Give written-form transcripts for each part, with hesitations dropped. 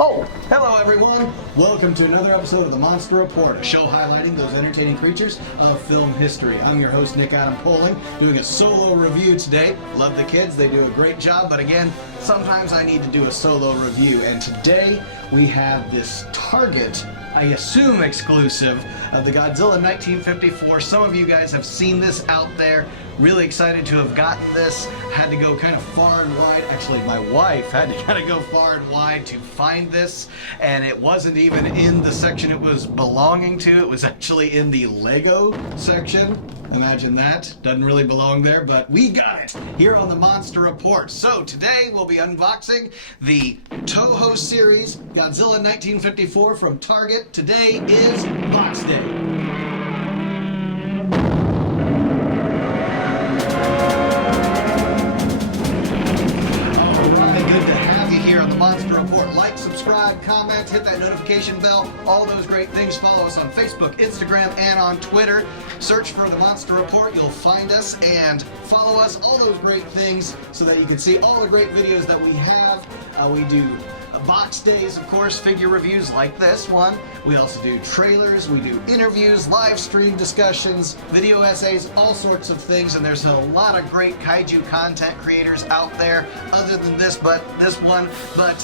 Oh, hello everyone! Welcome to another episode of the Monster Report, a show highlighting those entertaining creatures of film history. I'm your host, Nick Adam Poling, doing a solo review today. Love the kids, they do a great job, but again, sometimes I need to do a solo review, and today we have this Target, I assume exclusive, of the Godzilla 1954. Some of you guys have seen this out there. Really excited to have gotten this. Had to go kind of far and wide. Actually, my wife had to kind of go far and wide to find this, and it wasn't even in the section it was belonging to. It was actually in the Lego section. Imagine that. Doesn't really belong there, but we got it here on the Monster Report. So today we'll be unboxing the TOHO series, Godzilla 1954 from Target. Today is Box Day. Like, subscribe, comment, hit that notification bell, all those great things. Follow us on Facebook, Instagram, and on Twitter. Search for the Monster Report, you'll find us, and follow us, all those great things, so that you can see all the great videos that we have. We do box days, of course, figure reviews like this one. We also do trailers, we do interviews, live stream discussions, video essays, all sorts of things, and there's a lot of great kaiju content creators out there other than this one. But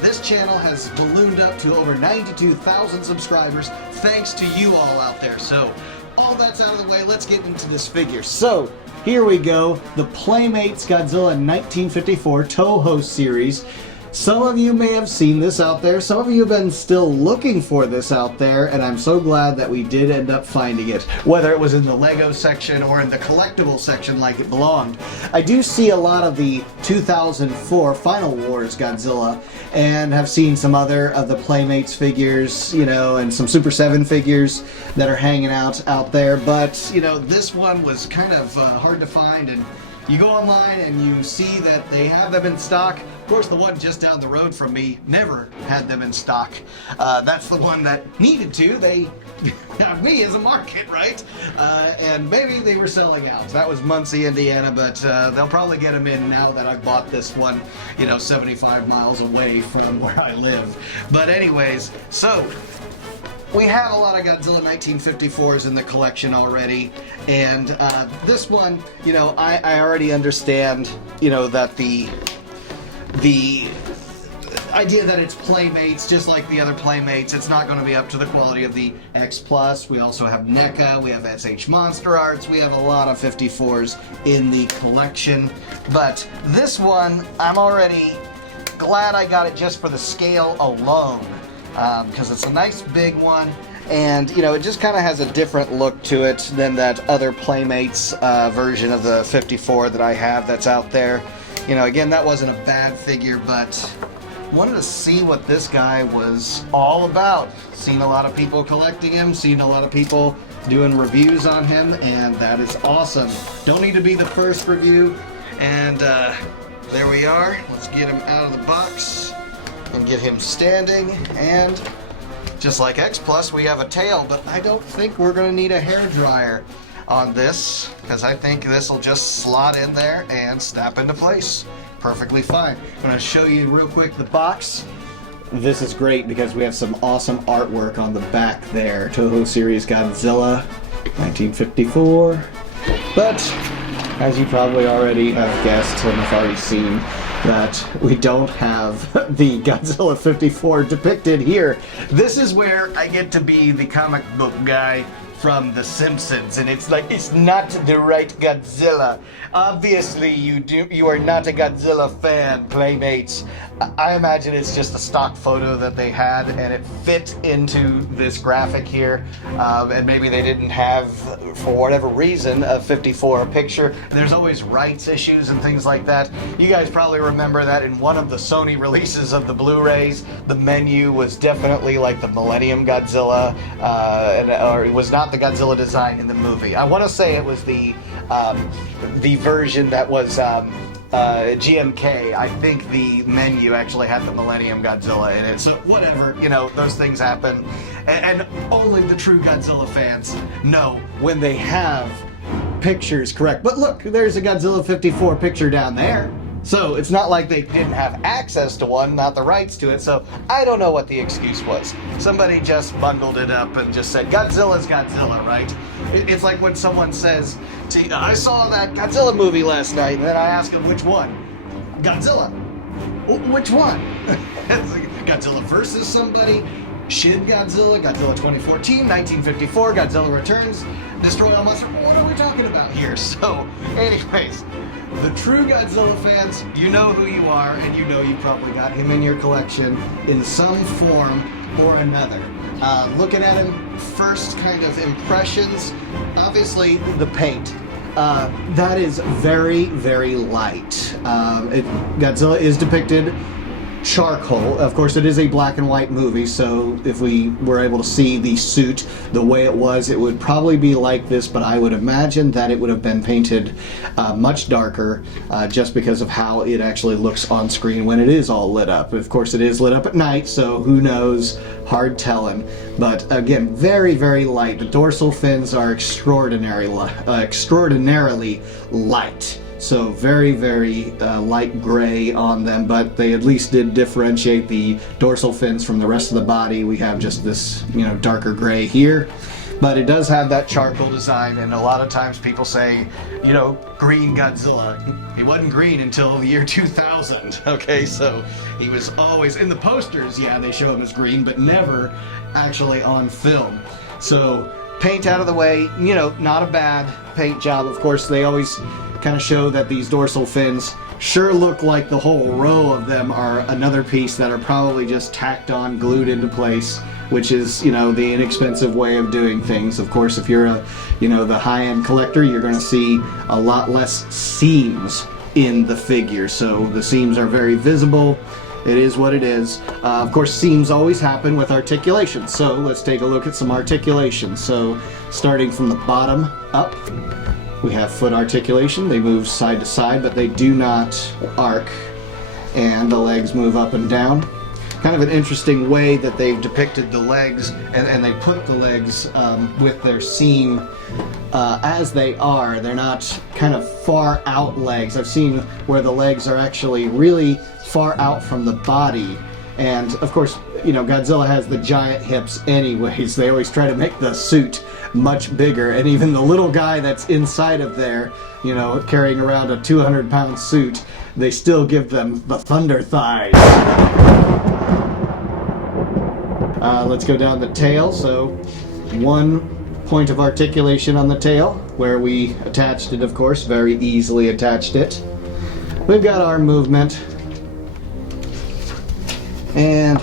this channel has ballooned up to over 92,000 subscribers thanks to you all out there. So all that's out of the way, let's get into this figure. So here we go, the Playmates Godzilla 1954 TOHO series. Some of you may have seen this out there, some of you have been still looking for this out there, and I'm so glad that we did end up finding it, whether it was in the Lego section or in the collectible section like it belonged. I do see a lot of the 2004 Final Wars Godzilla, and have seen some other of the Playmates figures, you know, and some Super 7 figures that are hanging out there, but, you know, this one was kind of hard to find, and you go online and you see that they have them in stock. Of course, the one just down the road from me never had them in stock. That's the one that needed to. They got me as a market, right? And maybe they were selling out. That was Muncie, Indiana, but they'll probably get them in now that I bought this one, you know, 75 miles away from where I live. But anyways, so we have a lot of Godzilla 1954s in the collection already, and this one, you know, I already understand, you know, that the idea that it's Playmates, just like the other Playmates, it's not going to be up to the quality of the X+. We also have NECA, we have SH Monster Arts, we have a lot of 54s in the collection, but this one, I'm already glad I got it just for the scale alone. Because it's a nice big one, and you know, it just kind of has a different look to it than that other Playmates version of the 54 that I have that's out there. You know, again, that wasn't a bad figure, but wanted to see what this guy was all about. Seen a lot of people collecting him, seen a lot of people doing reviews on him, and that is awesome. Don't need to be the first review, and there we are. Let's get him out of the box and get him standing, and just like X+, we have a tail, but I don't think we're going to need a hair dryer on this, because I think this will just slot in there and snap into place perfectly fine. I'm going to show you real quick the box. This is great because we have some awesome artwork on the back there. TOHO series Godzilla 1954, but as you probably already have guessed and have already seen, that we don't have the Godzilla 54 depicted here. This is where I get to be the comic book guy from The Simpsons, and it's like, it's not the right Godzilla. Obviously, you are not a Godzilla fan, Playmates. I imagine it's just a stock photo that they had, and it fit into this graphic here, and maybe they didn't have, for whatever reason, a 54 picture. There's always rights issues and things like that. You guys probably remember that in one of the Sony releases of the Blu-rays, the menu was definitely like the Millennium Godzilla, or it was not the Godzilla design in the movie. I want to say it was the version that was GMK. I think the menu actually had the Millennium Godzilla in it. So whatever, you know, those things happen, and only the true Godzilla fans know when they have pictures correct. But look, there's a Godzilla 54 picture down there. So it's not like they didn't have access to one, not the rights to it, so I don't know what the excuse was. Somebody just bundled it up and just said, Godzilla's Godzilla, right? It's like when someone says, I saw that Godzilla movie last night, and then I ask them, which one? Godzilla. Which one? Godzilla versus somebody? Shin Godzilla, Godzilla 2014, 1954, Godzilla Returns, Destroy All Monsters. What are we talking about here? So, anyways, the true Godzilla fans, you know who you are, and you know you probably got him in your collection in some form or another. Looking at him, first kind of impressions, obviously the paint. That is very, very light. Godzilla is depicted charcoal. Of course, it is a black and white movie, so if we were able to see the suit the way it was, it would probably be like this, but I would imagine that it would have been painted much darker just because of how it actually looks on screen when it is all lit up. Of course, it is lit up at night, so who knows? Hard telling. But again, very, very light. The dorsal fins are extraordinarily light. So very, very light gray on them, but they at least did differentiate the dorsal fins from the rest of the body. We have just this, darker gray here. But it does have that charcoal design, and a lot of times people say, green Godzilla. He wasn't green until the year 2000, okay? So he was always, in the posters, yeah, they show him as green, but never actually on film. So paint out of the way, not a bad paint job. Of course, they always kind of show that these dorsal fins sure look like the whole row of them are another piece that are probably just tacked on, glued into place, which is, the inexpensive way of doing things. Of course, if you're the high-end collector, you're going to see a lot less seams in the figure. So the seams are very visible. It is what it is. Of course, seams always happen with articulation. So let's take a look at some articulation. So starting from the bottom up, we have foot articulation. They move side to side, but they do not arc. And the legs move up and down. Kind of an interesting way that they've depicted the legs, and they put the legs with their seam as they are. They're not kind of far out legs. I've seen where the legs are actually really far out from the body. And of course, Godzilla has the giant hips anyways. They always try to make the suit much bigger, and even the little guy that's inside of there, carrying around a 200-pound suit, they still give them the thunder thighs. Let's go down the tail. So one point of articulation on the tail, where we attached it, of course, very easily attached it. We've got arm movement, and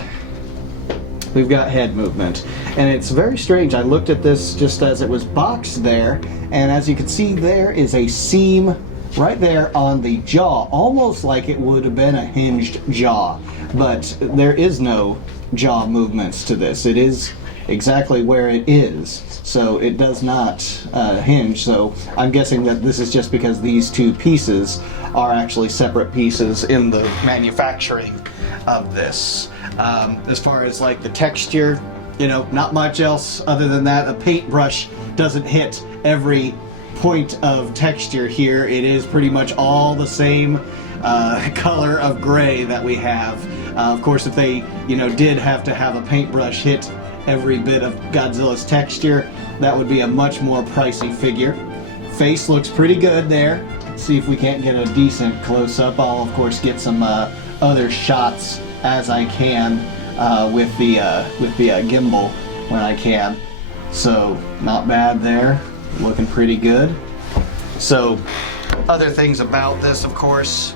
we've got head movement. And it's very strange. I looked at this just as it was boxed there, and as you can see, there is a seam right there on the jaw, almost like it would have been a hinged jaw. But there is no jaw movements to this. It is exactly where it is, so it does not hinge. So I'm guessing that this is just because these two pieces are actually separate pieces in the manufacturing of this. As far as like the texture, not much else other than that. A paintbrush doesn't hit every point of texture here. It is pretty much all the same color of gray that we have. Of course, if they, did have to have a paintbrush hit every bit of Godzilla's texture, that would be a much more pricey figure. Face looks pretty good there. Let's see if we can't get a decent close-up. I'll, of course, get some other shots as I can with the gimbal when I can. So, not bad there. Looking pretty good. So, other things about this, of course,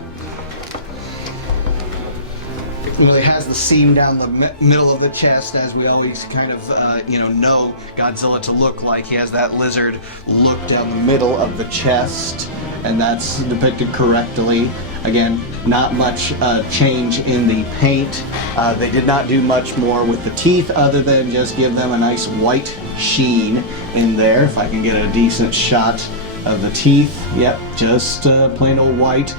it has the seam down the middle of the chest, as we always kind of, know Godzilla to look like. He has that lizard look down the middle of the chest, and that's depicted correctly. Again, not much change in the paint. They did not do much more with the teeth other than just give them a nice white sheen in there. If I can get a decent shot of the teeth. Yep, just plain old white.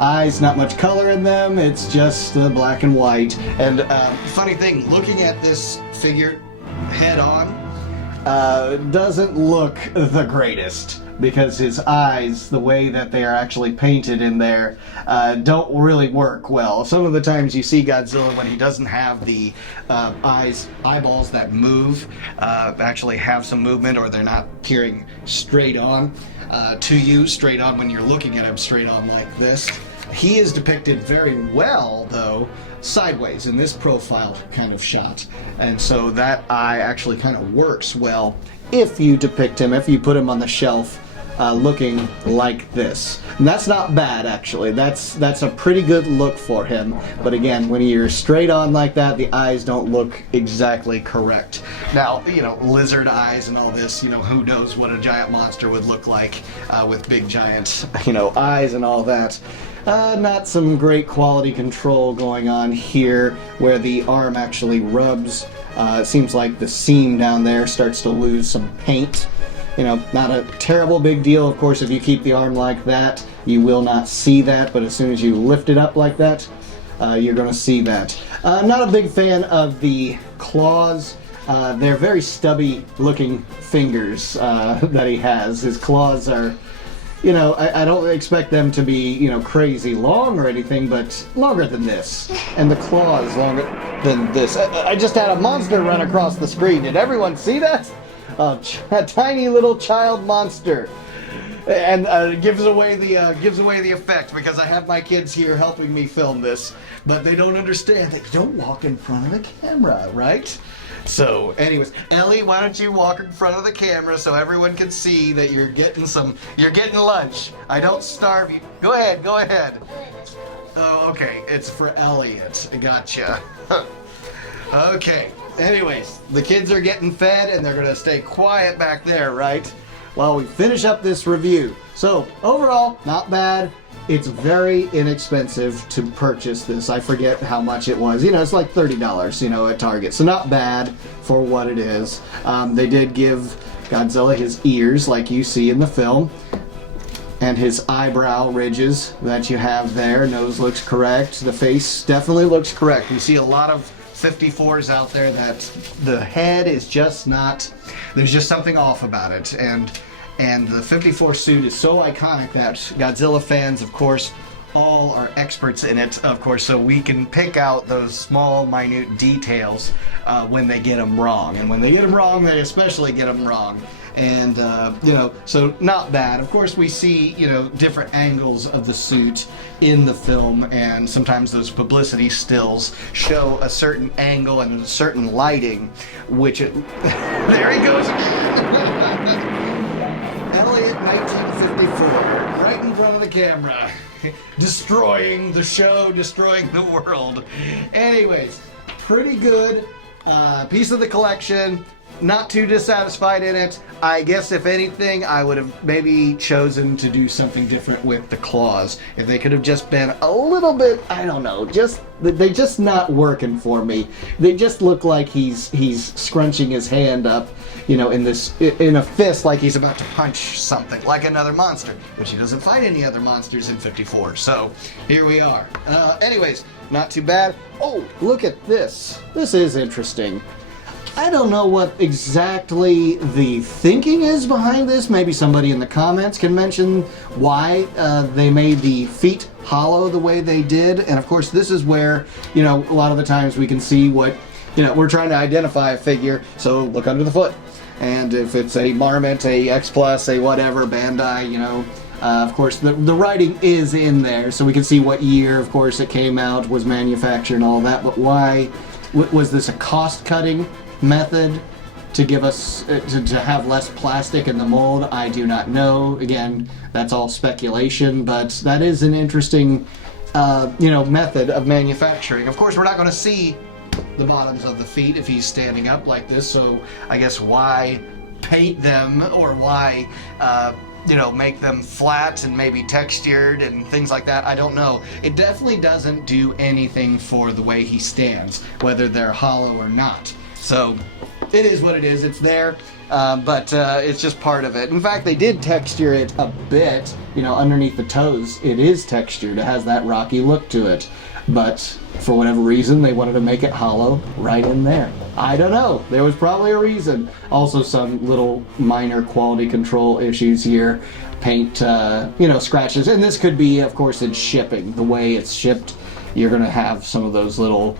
Eyes, not much color in them. It's just black and white. And funny thing, looking at this figure head on, doesn't look the greatest, because his eyes, the way that they are actually painted in there, don't really work well. Some of the times you see Godzilla when he doesn't have the eyeballs that move, actually have some movement, or they're not peering straight on to you, straight on when you're looking at him straight on like this. He is depicted very well, though, sideways in this profile kind of shot. And so that eye actually kind of works well if you depict him, if you put him on the shelf looking like this. And that's not bad, actually. That's a pretty good look for him. But again, when you're straight on like that, the eyes don't look exactly correct. Now, you know, lizard eyes and all this, you know, who knows what a giant monster would look like with big giant, you know, eyes and all that. Not some great quality control going on here, where the arm actually rubs. It seems like the seam down there starts to lose some paint. You know, not a terrible big deal. Of course, if you keep the arm like that, you will not see that, but as soon as you lift it up like that, you're going to see that. Not a big fan of the claws. They're very stubby looking fingers that he has. His claws are, you know, I don't expect them to be, you know, crazy long or anything, but longer than this. And the claws longer than this. I just had a monster run across the screen. Did everyone see that? A tiny little child monster, and gives away the effect, because I have my kids here helping me film this, but they don't understand that you don't walk in front of the camera, right? So, anyways, Ellie, why don't you walk in front of the camera so everyone can see that you're getting lunch. I don't starve you. Go ahead. Oh, okay, it's for Elliot. Gotcha. Okay. Anyways, the kids are getting fed, and they're going to stay quiet back there, right? While we finish up this review. So, overall, not bad. It's very inexpensive to purchase this. I forget how much it was. You know, it's like $30, you know, at Target. So not bad for what it is. They did give Godzilla his ears, like you see in the film, and his eyebrow ridges that you have there. Nose looks correct. The face definitely looks correct. You see a lot of 54s out there that the head is just not, there's just something off about it, and the 54 suit is so iconic that Godzilla fans, of course, all are experts in it, of course, so we can pick out those small, minute details when they get them wrong. And when they get them wrong, they especially get them wrong. And, you know, so not bad. Of course, we see, you know, different angles of the suit in the film, and sometimes those publicity stills show a certain angle and a certain lighting, which it... There he goes again! Elliot, 1954, right in front of the camera. Destroying the show, destroying the world. Anyways, pretty good piece of the collection. Not too dissatisfied in it. I guess if anything, I would have maybe chosen to do something different with the claws. If they could have just been a little bit, I don't know, they just not working for me. They just look like he's scrunching his hand up, you know, in a fist, like he's about to punch something, like another monster, which he doesn't fight any other monsters in 54. So here we are. Anyways, not too bad. Oh, look at this. This is interesting. I don't know what exactly the thinking is behind this. Maybe somebody in the comments can mention why they made the feet hollow the way they did. And of course, this is where, you know, a lot of the times we can see what, you know, we're trying to identify a figure, so look under the foot. And if it's a Marmot, a X Plus, a whatever, Bandai, you know, of course, the writing is in there, so we can see what year, of course, it came out, was manufactured and all that. But why? Was this a cost-cutting method to give us to have less plastic in the mold? I do not know. Again, that's all speculation, but that is an interesting you know, method of manufacturing. Of course, we're not going to see the bottoms of the feet if he's standing up like this, so I guess why paint them, or why you know, make them flat and maybe textured and things like that. I don't know. It definitely doesn't do anything for the way he stands, whether they're hollow or not. So it is what it is. It's there, but it's just part of it. In fact, they did texture it a bit, you know, underneath the toes. It is textured. It has that rocky look to it. but for whatever reason, they wanted to make it hollow right in there. I don't know. There was probably a reason. Also, some little minor quality control issues here. Paint, scratches. And this could be, of course, in shipping. The way it's shipped, you're going to have some of those little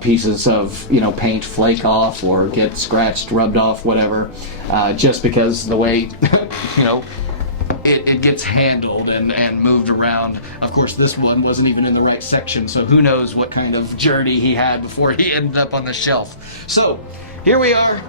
pieces of, paint flake off or get scratched, rubbed off, whatever. Just because the way, it gets handled and moved around. Of course, this one wasn't even in the right section, so who knows what kind of journey he had before he ended up on the shelf. So, here we are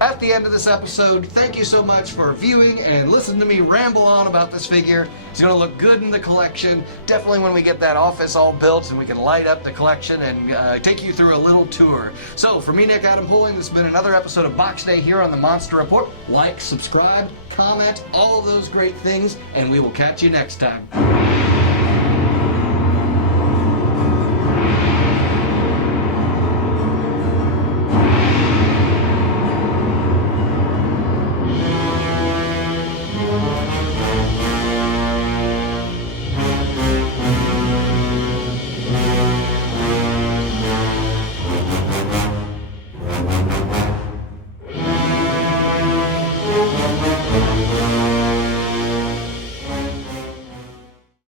at the end of this episode. Thank you so much for viewing and listening to me ramble on about this figure. It's going to look good in the collection. Definitely when we get that office all built and we can light up the collection and take you through a little tour. So, for me, Nick Adam Pulling, this has been another episode of Box Day here on the Monster Report. Like, subscribe, comment, all of those great things, and we will catch you next time.